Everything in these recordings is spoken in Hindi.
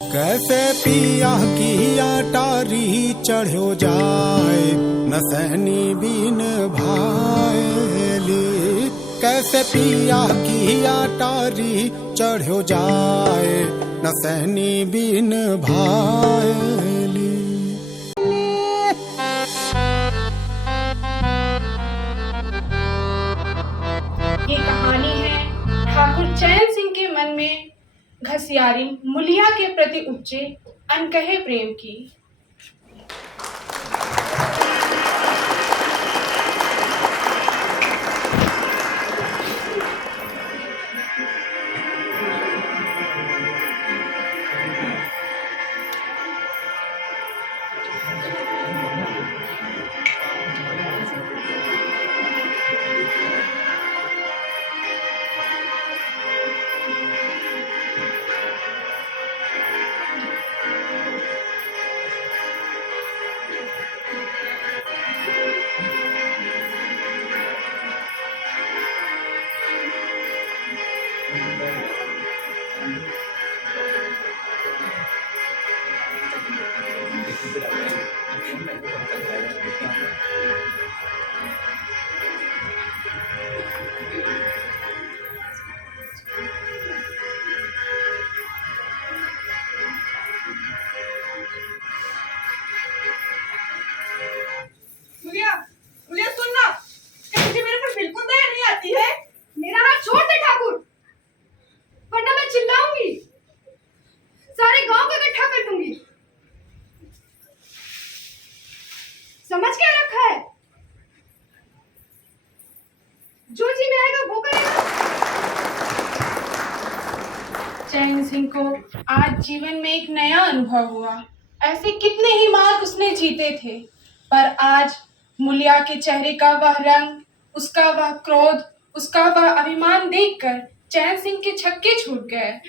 कैसे पिया की अटारी चढ़ो जाए न सहनी बिन भायली। कैसे पिया की अटारी चढ़ो जाए न सहनी बिन भायली। ये कहानी है ठाकुर चैन सिंह के मन में घसियारी मुलिया के प्रति उपजे अनकहे प्रेम की। मुलिया, मुलिया सुन ना, क्या तुझे मेरे पर बिल्कुल दया नहीं आती है? मेरा हाथ छोड़ दे ठाकुर, वरना मैं चिल्लाऊंगी, सारे गांव को इकट्ठा कर दूंगी। समझ क्या रखा है? जो जी में आएगा वो करेगा। चैन सिंह को आज जीवन में एक नया अनुभव हुआ। ऐसे कितने ही मार्ग उसने जीते थे, पर आज मुलिया के चेहरे का वह रंग, उसका वह क्रोध, उसका वह अभिमान देखकर चैन सिंह के छक्के छूट गए।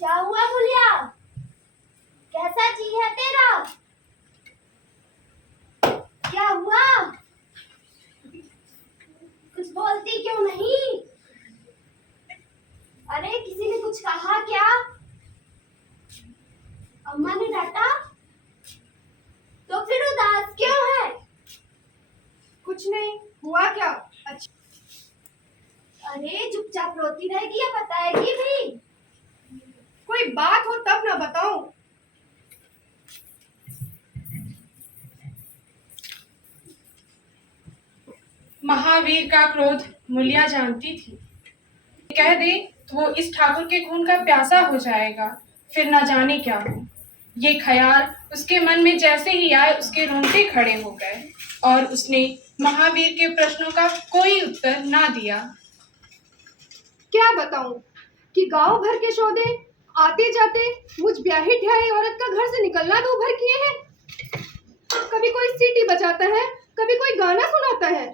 क्या हुआ मुलिया? कैसा जी है तेरा? क्या हुआ? कुछ बोलती क्यों नहीं? अरे किसी ने कुछ कहा क्या? अम्मा ने डांटा? तो फिर उदास क्यों है? कुछ नहीं हुआ क्या? अच्छा, अरे चुपचाप रोती रहेगी या बताएगी भी? कोई बात हो तब ना बताऊं। महावीर का क्रोध मुलिया जानती थी। कह दे तो वो इस ठाकुर के खून का प्यासा हो जाएगा, फिर न जाने क्या हो। ये ख्याल उसके मन में जैसे ही आए उसके रोंगटे खड़े हो गए और उसने महावीर के प्रश्नों का कोई उत्तर ना दिया। क्या बताऊं कि गांव भर के सौदे आते जाते मुझ ब्याही ठियाई औरत का घर से निकलना तो भर किए हैं। कभी कोई सीटी बजाता है, कभी कोई गाना सुनाता है।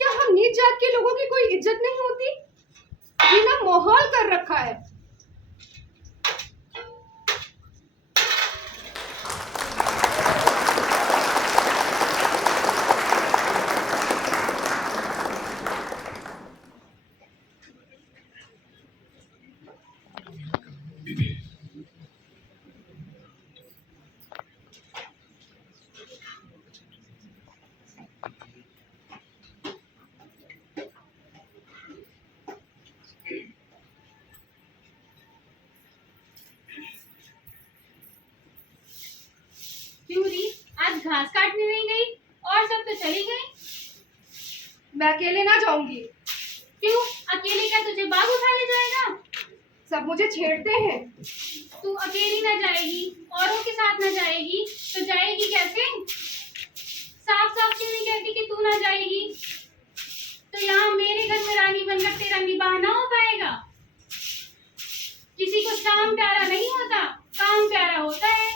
क्या हम नीच जात के लोगों की कोई इज्जत नहीं होती? जीना माहौल कर रखा है। क्यों री? आज घास काटने नहीं गई और सब तो चली गई। मैं अकेले ना जाऊंगी। क्यों? अकेले क्या तुझे बाग उठा ले जाएगा? सब मुझे छेड़ते हैं। तू अकेली ना जाएगी, औरों के साथ ना जाएगी तो जाएगी कैसे? साफ साफ क्यों नहीं कहती कि तू ना जाएगी? तो यहाँ मेरे घर में रानी बनकर तेरा निबाह ना हो पाएगा। किसी को शाम प्यारा नहीं होता, काम प्यारा होता है।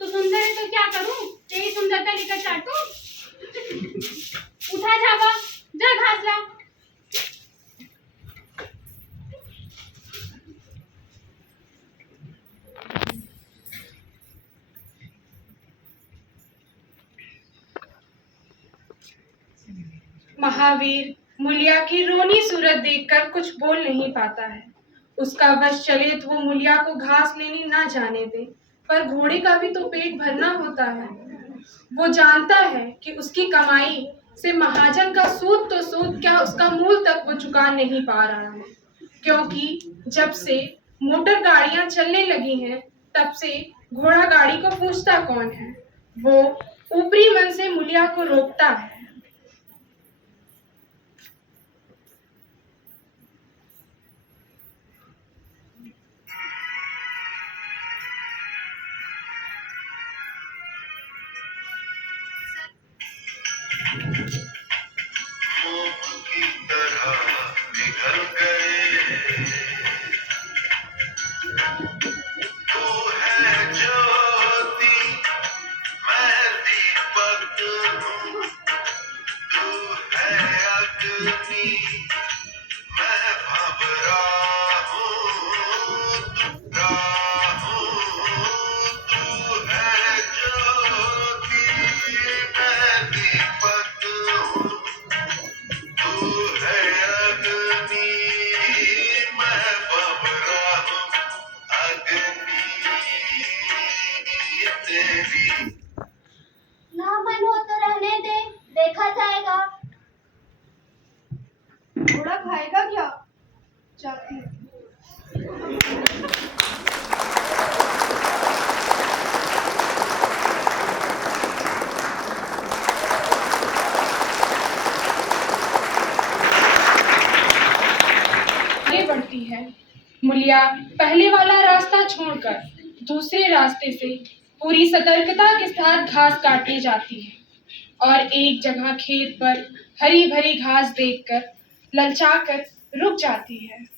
तो सुंदर है तो क्या करूं, तेरी सुंदरता लेकर चाटूं? उठा झापा, जा घास ला। महावीर मुलिया की रोनी सूरत देखकर कुछ बोल नहीं पाता है। उसका बस चले तो वो मुलिया को घास लेने ना जाने दे, पर घोड़े का भी तो पेट भरना होता है। वो जानता है कि उसकी कमाई से महाजन का सूद तो सूद क्या, उसका मूल तक वो चुका नहीं पा रहा है, क्योंकि जब से मोटर गाड़ियां चलने लगी हैं तब से घोड़ा गाड़ी को पूछता कौन है। वो ऊपरी मन से मुलिया को रोकता है। ना मन हो तो रहने दे, देखा जाएगा। घोड़ा खाएगा क्या? जाती हूँ। आगे बढ़ती है। मुलिया पहले वाला रास्ता छोड़कर दूसरे रास्ते से पूरी सतर्कता के साथ घास काटने जाती है और एक जगह खेत पर हरी भरी घास देखकर ललचाकर रुक जाती है।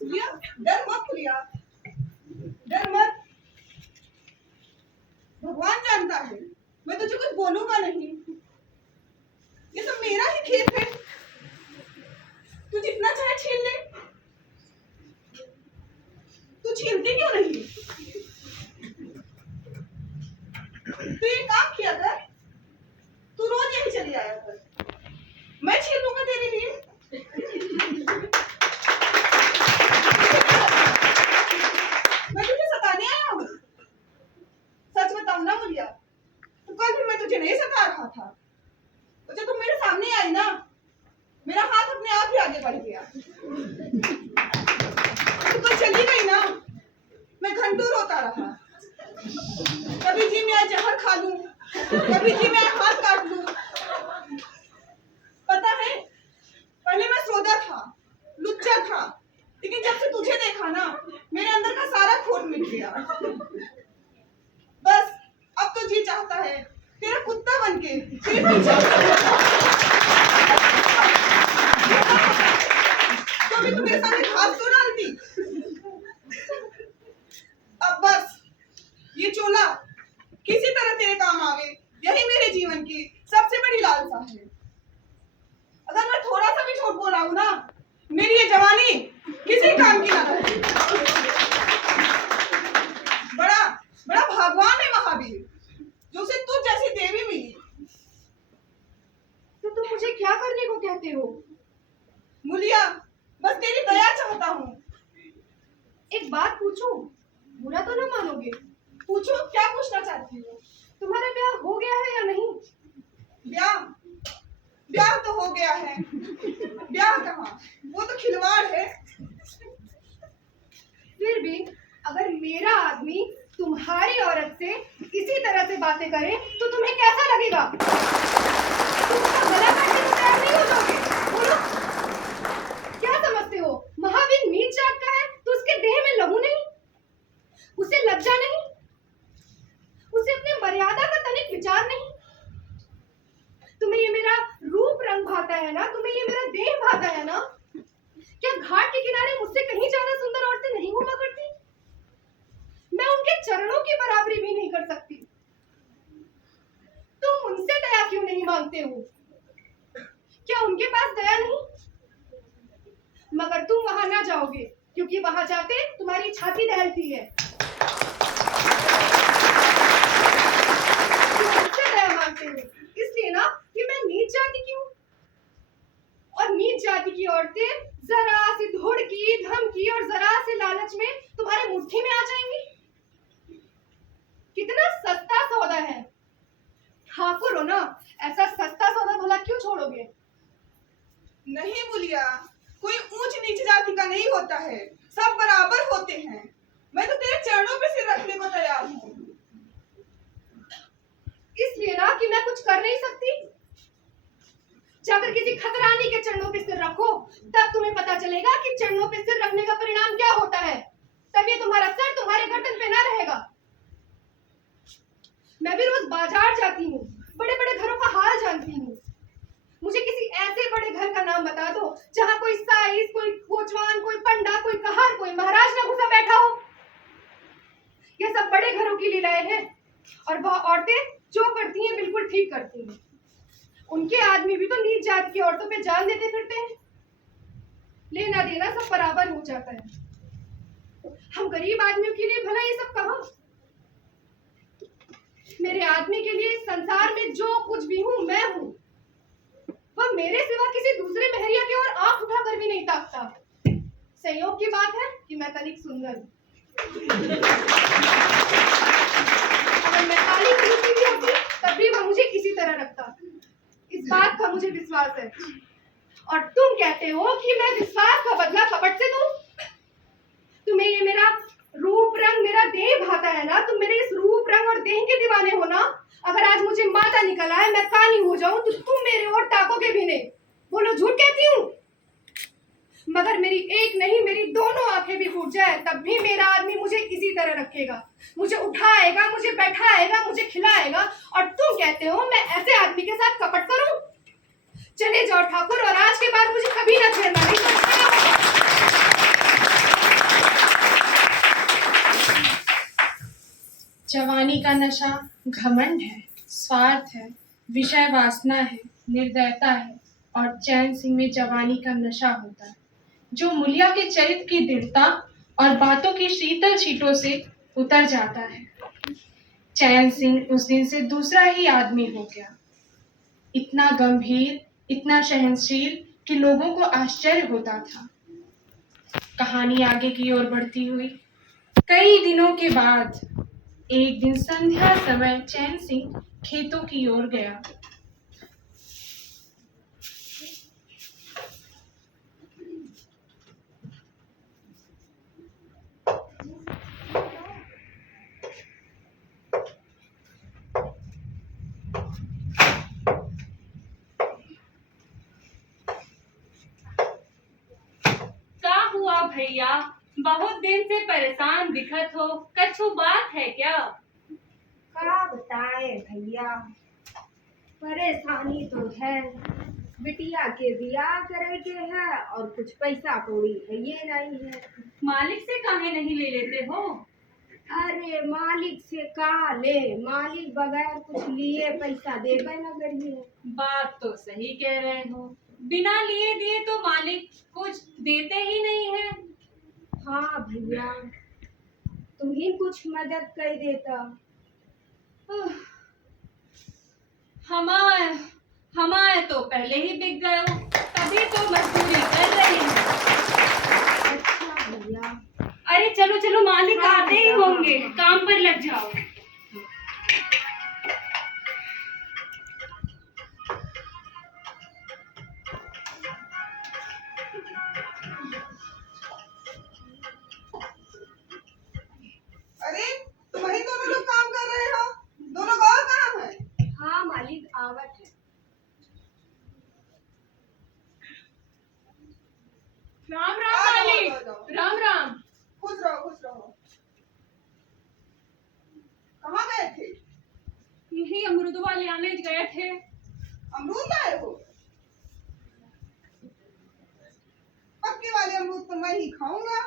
मुलिया, डर मत मुलिया, डर मत। भगवान जानता है, मैं तुझे कुछ बोलूंगा नहीं। ये तो मेरा ही खेत है, तू जितना चाहे छीन ले। तू छीनती क्यों नहीं? तू ये काम किया कर, तू रोज यही चली आया कर। मैं छीन लूंगा तेरे लिए। मैं तुझे सताने आया हूँ। सच बताऊं ना मुलिया, तो कल भी मैं तुझे नहीं सता रहा था। तो जब तुम मेरे सामने आई ना, मेरा हाथ अपने आप ही आगे बढ़ गया। तो कल चली गई ना, मैं घंटों रोता रहा। कभी जी मैं जहर खा लूं, कभी जी मैं हाथ काट लूं। पता है, पहले मैं सोदा था, लुच्चा था, लेकिन जब से तुझे देखा ना, मेरे अंदर का सारा खोट मिट गया। बस अब तो जी चाहता है तेरा कुत्ता बनके तेरे पीछे तो भी तू मेरे सामने घास क्यों डालती? अब बस ये चोला किसी तरह तेरे काम आवे, यही मेरे जीवन की सबसे बड़ी लालसा है। अगर मैं थोड़ा सा भी झूठ बोल रहा हूँ ना, मेरी ये जवानी किसी काम की ना रहे। बड़ा बड़ा भगवान है महावीर, जो उसे तुझ जैसी देवी मिली। तो तुम मुझे क्या करने को कहते हो? मुलिया, बस तेरी दया चाहता हूँ। एक बात पूछूं? बुरा तो ना मानोगे? पूछो, क्या पूछना चाहती हो? तुम्हारा ब्याह हो गया है या नहीं? ब्याह ब्याह तो हो गया है। ब्याह कहाँ, वो तो खिलवाड़ है। फिर भी अगर मेरा आदमी तुम्हारे करे तो तुम्हें कैसा लगेगा? तुम उसका गला काटने को तैयार नहीं हो जाओगे? बोलो, क्या समझते हो? महावीर नीच जात का है तो उसके देह में लहू नहीं, उसे लज्जा नहीं, उसे अपने मर्यादा का तनिक विचार नहीं। तुम्हें ये मेरा रूप रंग भाता है ना, तुम्हें ये मेरा देह भाता है ना? क्या घाट के किनारे मुझसे कहीं ज्यादा सुंदर औरतें नहीं घूमा करती? मैं उनके चरणों की बराबरी भी नहीं कर सकती। तुम उनसे दया क्यों नहीं मांगते हो? क्या उनके पास दया नहीं? मगर तुम वहां ना जाओगे, क्योंकि वहां जाते तुम्हारी छाती दहलती है। तुम उनसे दया मांगते हो इसलिए ना कि मैं नीच जाति की हूँ, और नीच जाति की औरतें जरा सी धुड़की, धमकी और जरा से लालच में तुम्हारे मुट्ठी में आ जाएंगी। कितना सस्ता सौदा है। ठाकुर हो ना, ऐसा सस्ता सौदा भला क्यों छोड़ोगे? नहीं बुलिया, कोई ऊंच नीच जाति का नहीं होता है, सब बराबर होते हैं। मैं तो तेरे चरणों पे सिर रखने को तैयार हूँ। इसलिए ना कि मैं कुछ कर नहीं सकती। जाकर किसी खतरानी के चरणों पे सिर रखो, तब तुम्हें पता चलेगा कि चरणों पे सिर रखने का परिणाम क्या होता है। तब ये तुम्हारा सर तुम्हारे गर्दन पे ना रहेगा। मैं भी रोज बाजार जाती हूँ, बड़े बड़े घरों का हाल जानती हूँ। मुझे किसी ऐसे बड़े घर का नाम बता दो जहाँ कोई साइस, कोई कोचवान, कोई पंडा, कोई कहार, कोई महाराज ना घुसा बैठा हो। ये सब बड़े घरों की लीलाएं हैं, और वह औरतें जो करती हैं बिल्कुल ठीक करती हैं। उनके आदमी भी तो नीच जात की औरतों पे जान देते फिरते हैं। लेना देना सब बराबर हो जाता है। हम गरीब आदमियों के लिए भला ये सब कहाँ? मेरे आदमी के लिए इस संसार में जो कुछ भी हूँ मैं हूँ। वह मेरे सिवा किसी दूसरे महरिया की ओर आंख उठाकर भी नहीं ताकता। संयोग की बात है कि मैं तनिक सुंदर हूँ। अगर मैं काली खरीदती भी होती तब भी वह मुझे इसी तरह रखता। इस बात का मुझे विश्वास है। और तुम कहते हो कि मैं विश्वास का बदला कपट से दूं? तुम्हें ये मेरा रूप रंग, मेरा देह भाता है ना? तुम मेरे इस रूप रंग और देह के दीवाने हो ना? अगर आज मुझे माता निकल आए, मैं कानी हो जाऊं, तो तुम मेरे ओर ताकोगे भी नहीं। बोलो, झूठ कहती हूँ? मगर मेरी एक नहीं, मेरी दोनों आंखें भी फूट जाए तब भी मेरा आदमी मुझे इसी तरह रखेगा। मुझे उठाएगा, मुझे बैठाएगा, मुझे खिलाएगा। और तुम कहते हो मैं ऐसे आदमी के साथ कपट करूं? चले जाओ ठाकुर, और आज के बाद मुझे कभी ना छेड़ना। नहीं तो जवानी का नशा घमंड है, स्वार्थ है, विषय वासना है, निर्दयता है, और चैन सिंह में जवानी का नशा होता है, जो मूलिया के चरित्र की दृढ़ता और बातों की शीतल छींटों से उतर जाता है। चैन सिंह उस दिन से दूसरा ही आदमी हो गया, इतना गंभीर, इतना सहनशील कि लोगों को आश्चर्य होता था। कहानी आगे की ओर बढ़ती हुई कई दिनों के बाद एक दिन संध्या समय चैन सिंह खेतों की ओर गया। क्या हुआ भैया? बहुत दिन से परेशान दिखत हो, कछु बात है क्या? क्या बताए भैया, परेशानी तो है। बिटिया के बियाह करे के है और कुछ पैसा कौड़ी है ये नहीं है। मालिक से काहे नहीं ले लेते हो? अरे मालिक से का ले, मालिक बगैर कुछ लिए पैसा देवे न करिए। बात तो सही कह रहे हो, बिना लिए दिए तो मालिक कुछ देते ही नहीं है। हाँ भैया, तुम ही कुछ मदद कर देता। हमारे तो पहले ही बिक गए हो, तभी तो मजदूरी कर रही हूँ। अच्छा भैया, अरे चलो चलो, मालिक आते ही होंगे, काम पर लग जाओ। अरे तुम ही दोनों लोग काम कर रहे हो? दोनों और कहाँ आवत है। राम राम आ जाओ, मालिक। आ जाओ। राम राम। खुश रहो, खुश रहो। कहाँ गए थे? यही अमरुदवा ले आने गए थे। अमरूद लाए हो? पक्के वाले अमरूद तो मैं ही खाऊंगा।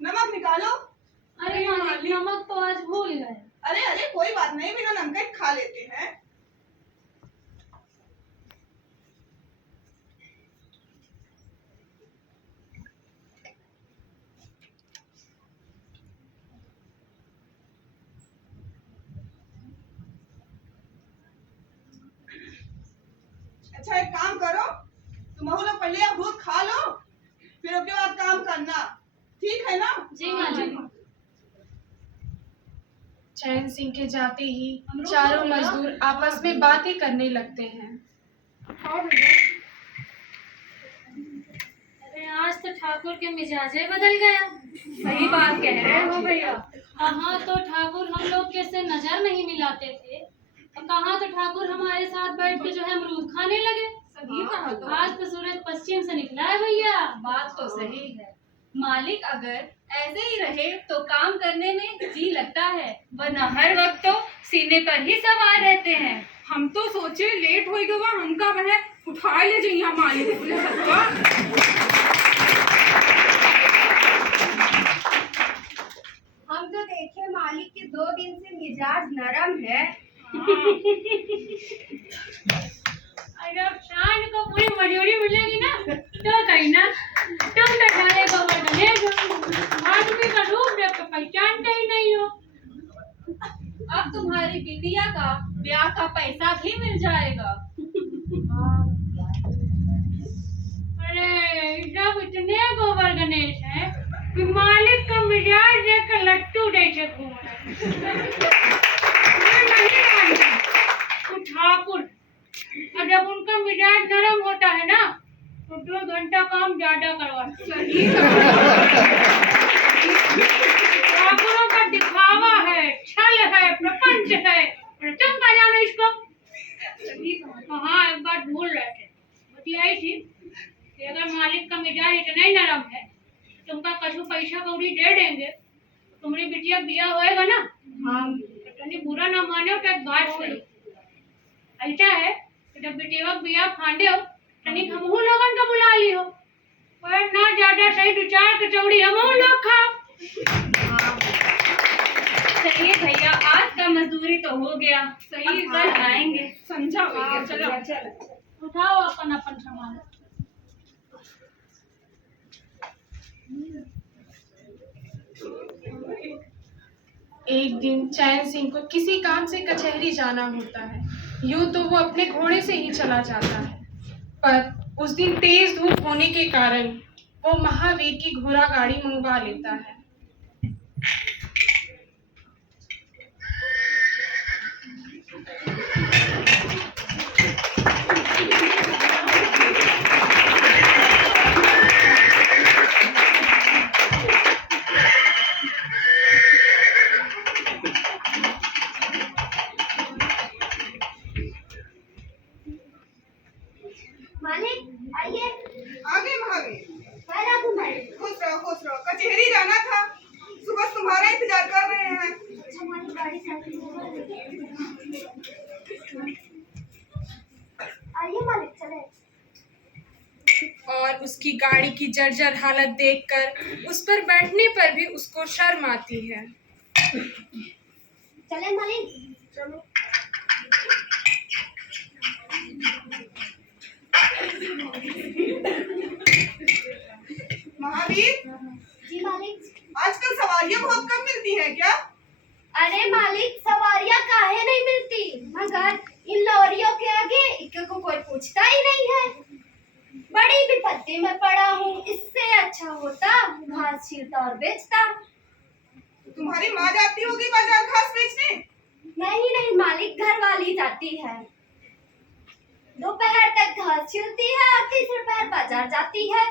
नमक निकालो। अरे मालिक, नमक तो आज भूल गए। अरे अरे कोई बात नहीं, बिना नमक खा लेते हैं। अच्छा एक काम करो, तुम लोग पहले अमरूद खा लो, फिर उसके बाद काम करना, ठीक है ना? जी मालिक। चैन सिंह के जाते ही चारों मजदूर आपस में बातें करने लगते हैं। अरे आज तो ठाकुर के मिजाजे बदल गया। सही बात कह रहे हो भैया। कहाँ तो ठाकुर हम लोग के से नजर नहीं मिलाते थे, और कहाँ तो ठाकुर हमारे साथ बैठ के जो है अमरूद खाने लगे। सही कहा तो। आज तो सूरज पश्चिम से निकला है भैया। बात तो सही है। मालिक अगर ऐसे ही रहे तो काम करने में जी लगता है, वरना हर वक्त तो सीने पर ही सवार रहते हैं। हम तो सोचे लेट हो गवा, हमका वह उठा ले जाइए मालिक बोले हलवा। हम तो देखे मालिक के 2 दिन से मिजाज नरम है। अगर शाम को पूरी मजूरी मिलेगी ना तो कहीं ना तुम तो ढाले को बदले आदमी का रूप देख के पहचानते ही नहीं हो। अब तुम्हारी बिटिया का ब्याह का पैसा भी मिल जाएगा। अरे सब इतने गोबर गणेश है कि मालिक का मिजाज देख कर लट्टू जैसे घूम रहे। मैं नहीं मानता तो ठाकुर, और जब उनका मिजाज नरम होता है ना तो 2 घंटा काम ज्यादा करवाते हैं। ठाकुरों का दिखावा है, छल है, प्रपंच है, और तुम क्या जानो इसको। हाँ एक बात भूल रहे थे, बतियाई थी कि अगर मालिक का मिजाज इतना ही नरम है, तुमका कछु पैसा कौड़ी दे देंगे, तुम्हारी बिटिया बिया होएगा ना। हाँ इतनी बुरा ना मानो तो एक बात सही ऐसा है कि जब बिटिया बिया फांदे हो तनिक हमहू लोगन का बुला लियो, और ना ज्यादा सही 2-4 कचौड़ी हमहू लोग खाओ। चलिए भैया, आज का मजदूरी तो हो गया, सही कल आएंगे। समझा भैया, चलो। उठाओ अपन अपन सामान। एक दिन चैन सिंह को किसी काम से कचहरी जाना होता है। यूं तो वो अपने घोड़े से ही चला जाता है, पर उस दिन तेज धूप होने के कारण वो महावीर की घोड़ा गाड़ी मंगवा लेता है। मालिक आइए। आगे भागे। पैरा घुमाइए। खुश रहो, खुश रहो। कचहरी जाना था, सुबह तुम्हारा इंतजार कर रहे हैं। अच्छा मालिक गाड़ी साइकिल आइए मालिक चले। और उसकी गाड़ी की जर्जर हालत देखकर उस पर बैठने पर भी उसको शर्म आती है। चले मालिक। चलो। महावीर, जी मालिक। आजकल सवारियां बहुत कम मिलती है क्या? अरे मालिक सवारियां काहे नहीं मिलती, मगर इन लॉरियों के आगे इनको को कोई पूछता ही नहीं है। बड़ी विपत्ति में पड़ा हूँ, इससे अच्छा होता घास छीलता और बेचता। तुम्हारी माँ जाती होगी बाजार घास बेचने? नहीं नहीं मालिक, घर वाली जाती है। दोपहर तक घास छीलती है और तीसरे पहर बाजार जाती है।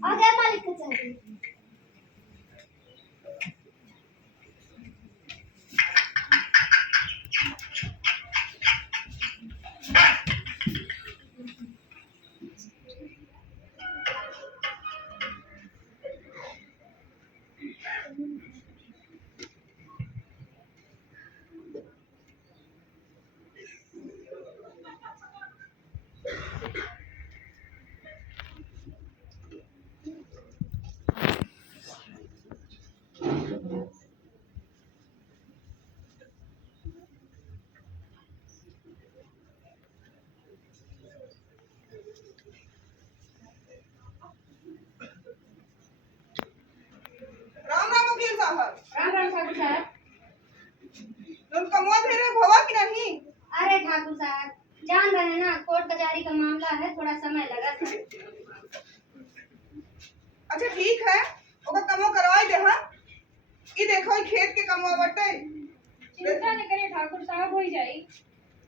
आ गया मालिक कचहरी। ठाकुर साहब, जान रहे हैं ना, कोर्ट कचहरी का मामला है, थोड़ा समय लगा था। अच्छा ठीक है, ओका कमो करवाई दे। हाँ, ये देखो ये खेत के कमवा बटे। चिंता न करे ठाकुर साहब, हो जाई।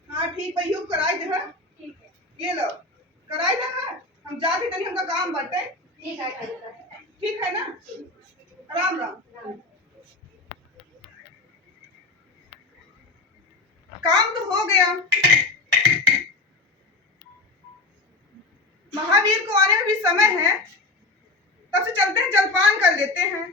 हाँ ठीक है, यूं कराई दे। हाँ ठीक है, ये लो कराई दे। हाँ हम जाते तनी, हमका काम बटे। ठीक है ठाकुर साहब। ठीक है ना, राम राम। काम तो हो गया, महावीर को आने में भी समय है, तब से चलते हैं, जलपान कर लेते हैं।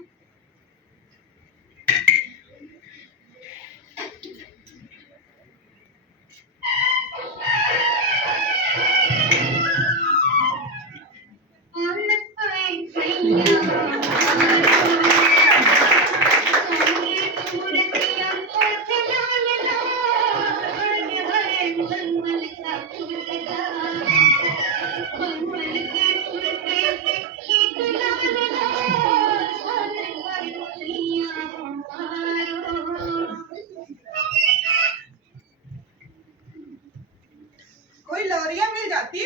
कोई लौरिया मिल जाती,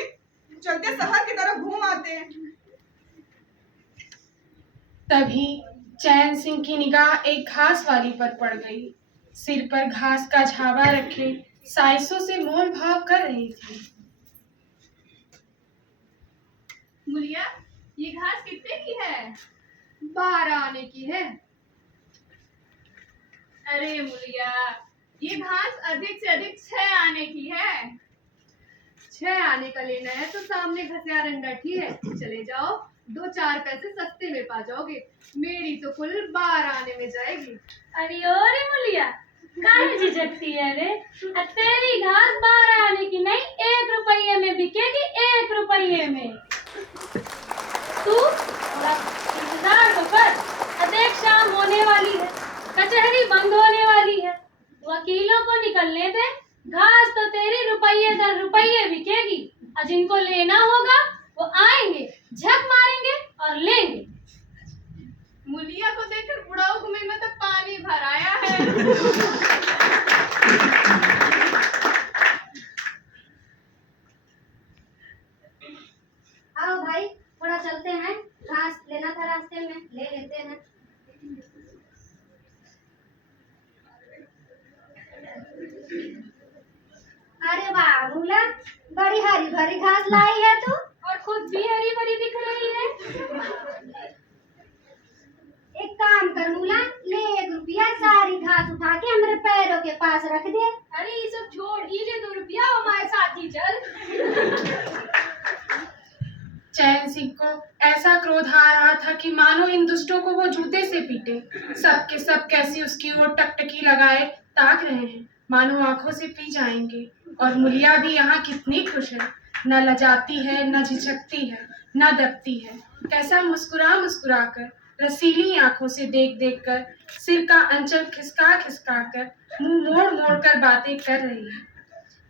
चलते शहर की तरफ घूम आते। तभी चैन सिंह की निगाह एक घास वाली पर पड़ गई। सिर पर घास का झावा रखे साइसों से मोल भाव कर रही थी। मुलिया, ये घास कितने की है? 12 आने की है। अरे मुलिया, ये घास अधिक से अधिक 6 आने की है। 6 आने का लेना है तो सामने घसियारन बैठी है, चले जाओ, 2-4 पैसे सस्ते में पा जाओगे। मेरी तो कुल 12 आने में जाएगी। अरे ओरे मुलिया, काहे झिझकती है रे? तेरी घास 12 आने की नहीं, 1 रुपये में बिकेगी, 1 रुपये में। तू थोड़ा इंतजार तो कर, देख शाम होने वाली है, कचहरी बंद होने वाली है, वकीलों को निकलने दे, घास तो तेरी रुपये दर रुपये बिकेगी, और जिनको लेना होगा वो आएंगे, झक मारेंगे और लेंगे। मुलिया को देखकर बुढ़ाऊ को मुंह में तो पानी भर आया है। आओ भाई, थोड़ा चलते हैं, घास लेना था रास्ते में, ले लेते हैं। अरे वाह मूला, बड़ी हरी भरी घास लाई है तू, और खुद भी हरी भरी दिख रही है। एक काम कर मूला, ले 1 रुपया, सारी घास उठा के हमारे पैरों के पास रख दे। अरे ये सब छोड़, ही ले 2 रुपया, हमारे साथ ही चल। चैन सिंह को ऐसा क्रोध आ रहा था कि मानो इन दुष्टों को वो जूते से पीटे। सब के सब कैसी उसकी ओर टकटकी लगाए ताक रहे हैं, मानो आंखों से पी जाएंगे। और मुलिया भी यहाँ कितनी खुश है, न लजाती है, न झिझकती है, न दबती है। कैसा मुस्कुरा मुस्कुरा कर, रसीली आंखों से देख देख कर, सिर का अंचल खिसका खिसका कर, मुंह मोड़ मोड़ कर बातें कर रही है।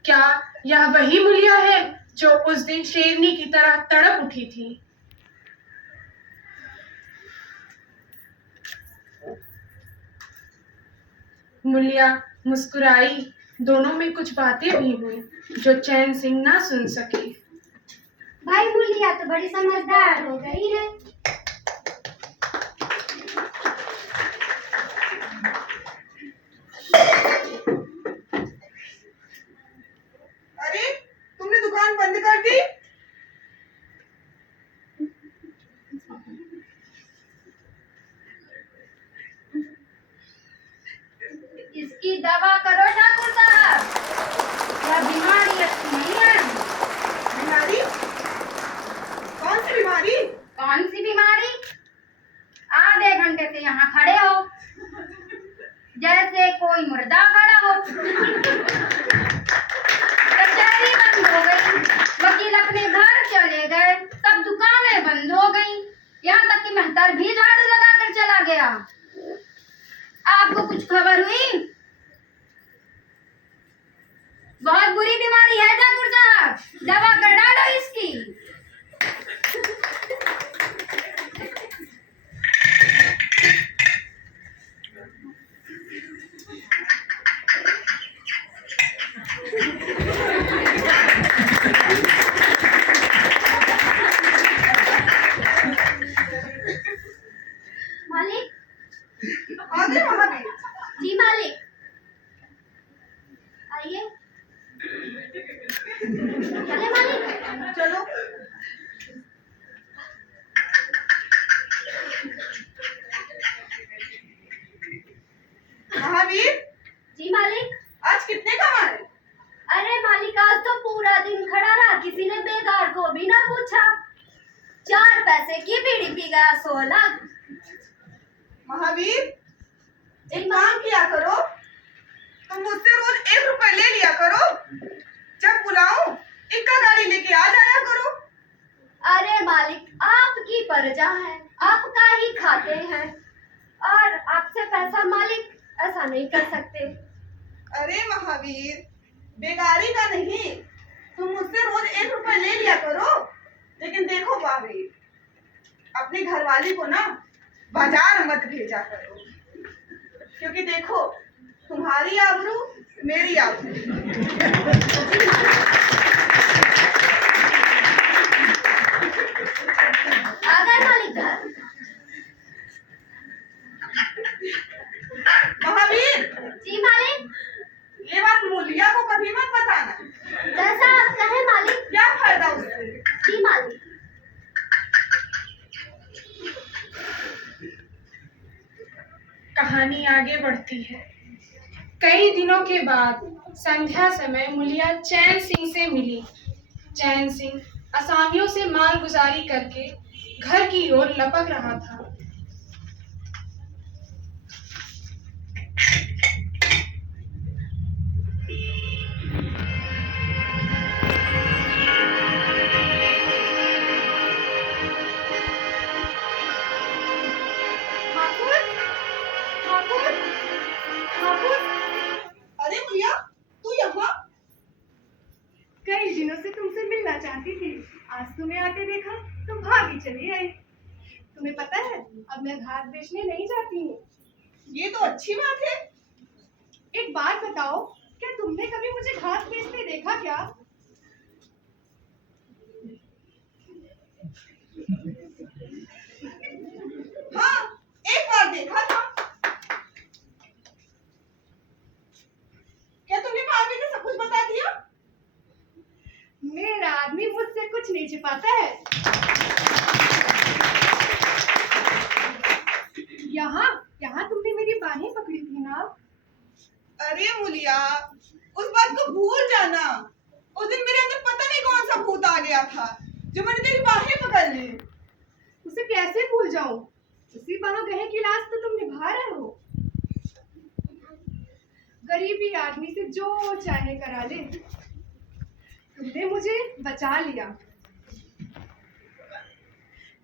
क्या यह वही मुलिया है जो उस दिन शेरनी की तरह तड़प उठी थी? मुलिया मुस्कुराई, दोनों में कुछ बातें भी हुई जो चैन सिंह ना सुन सके। भाई मुलिया तो बड़ी समझदार हो गई है। अरे तुमने दुकान बंद कर दी? इसकी दवा करो ठाकुर साहब, यह बीमारी अच्छी नहीं है। बीमारी? कौन सी बीमारी? कौन सी बीमारी? आधे घंटे से यहाँ खड़े हो जैसे कोई मुर्दा खड़ा हो। कचहरी बंद हो गई, वकील अपने घर चले गए, सब दुकानें बंद हो गई, यहाँ तक कि मेहतर भी झाड़ू लगाकर चला गया। आपको कुछ खबर हुई? बहुत बुरी बीमारी है ठाकुर साहब, दवा कर डालो इसकी। आगे महावीर। जी मालिक। आइए। चले मालिक। चलो। महावीर। जी मालिक। आज कितने कमाए? अरे मालिक आज तो पूरा दिन खड़ा रहा, किसी ने बेकार को भी ना पूछा। 4 पैसे की बीड़ी पी गया 16। महावीर एक काम किया करो, तुम मुझसे रोज 1 रुपए ले लिया करो। जब बुलाऊं इक्का गाड़ी लेके आ जाया करो। अरे मालिक आपकी प्रजा है, आपका ही खाते हैं और आपसे पैसा मालिक ऐसा नहीं कर सकते। अरे महावीर बेगारी का नहीं, तुम मुझसे रोज 1 रुपए ले लिया करो। लेकिन देखो महावीर अपनी घरवाली को ना बाजार मत भेजा करो, क्योंकि देखो तुम्हारी आबरू मेरी आबरू। आ गए मालिक घर। महावीर जी मालिक। ये बात मूलिया को कभी मत बताना। जैसा आप कहे मालिक। क्या फायदा उससे? जी मालिक। कहानी आगे बढ़ती है। कई दिनों के बाद संध्या समय मुलिया चैन सिंह से मिली। चैन सिंह असामियों से माल गुजारी करके घर की ओर लपक रहा था। अरे मुलिया तू यहाँ? कई दिनों से तुमसे मिलना चाहती थी, आज तुम्हें आते देखा तो भागी चली आई। तुम्हें पता है अब मैं घास बेचने नहीं जाती हूँ। ये तो अच्छी बात है। एक बात बताओ, क्या तुमने कभी मुझे घास बेचते देखा क्या? हाँ एक बार देखा था। क्या तुमने भाभी ने सब कुछ बता दिया? मेरा आदमी मुझसे कुछ नहीं छिपाता है। यहाँ यहाँ तुमने मेरी बाहें पकड़ी थी ना? अरे मुलिया उस बात को भूल जाना। उस दिन मेरे अंदर पता नहीं कौन सा भूत आ गया था जो मैंने तेरी बाहें पकड़ ली। उसे कैसे भूल जाऊं? उसी बाहों की लाश तो तुम निभा रहे हो। गरीबी आदमी से जो चाहे करा ले। तुमने मुझे बचा लिया।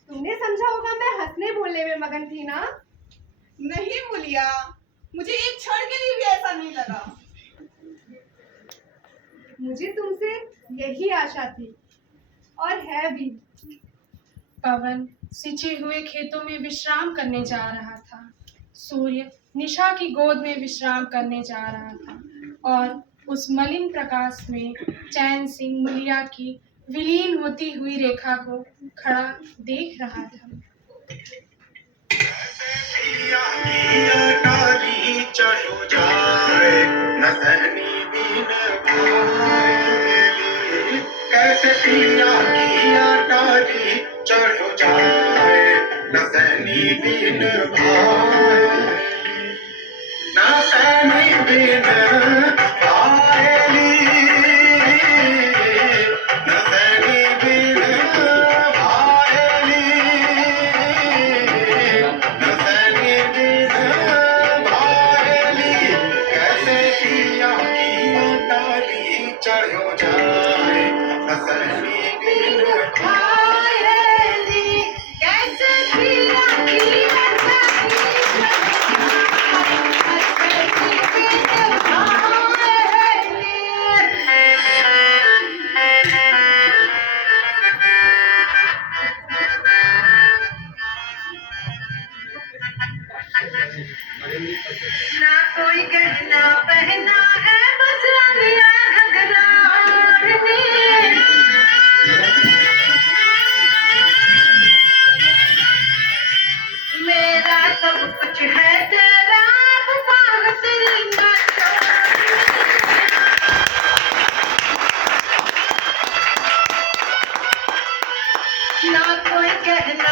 तुमने समझा होगा मैं हंसने बोलने में मगन थी ना? नहीं मुलिया मुझे एक क्षण के लिए भी ऐसा नहीं लगा। मुझे तुमसे यही आशा थी और है भी। पवन सिंचे हुए खेतों में विश्राम करने जा रहा था। सूर्य निशा की गोद में विश्राम करने जा रहा था और उस मलिन प्रकाश में चैन सिंह मुलिया की विलीन होती हुई रेखा को खड़ा देख रहा था। चढ़ो जाए न सहनी बिन भाएली, कैसे पिया की अटारी चढ़ो जाए न सहनी बिन भाएली, न सहनी बिन भाएली, न सहनी बिन भाएली, न सहनी बिन भाएली, कैसे पिया की अटारी चढ़ो जाए न सहनी बिन भाएली, कैसे पिया की अटारी ना कोई गहना पहना है बस लिया घघरा ओढ़ने, मेरा सब कुछ है कहना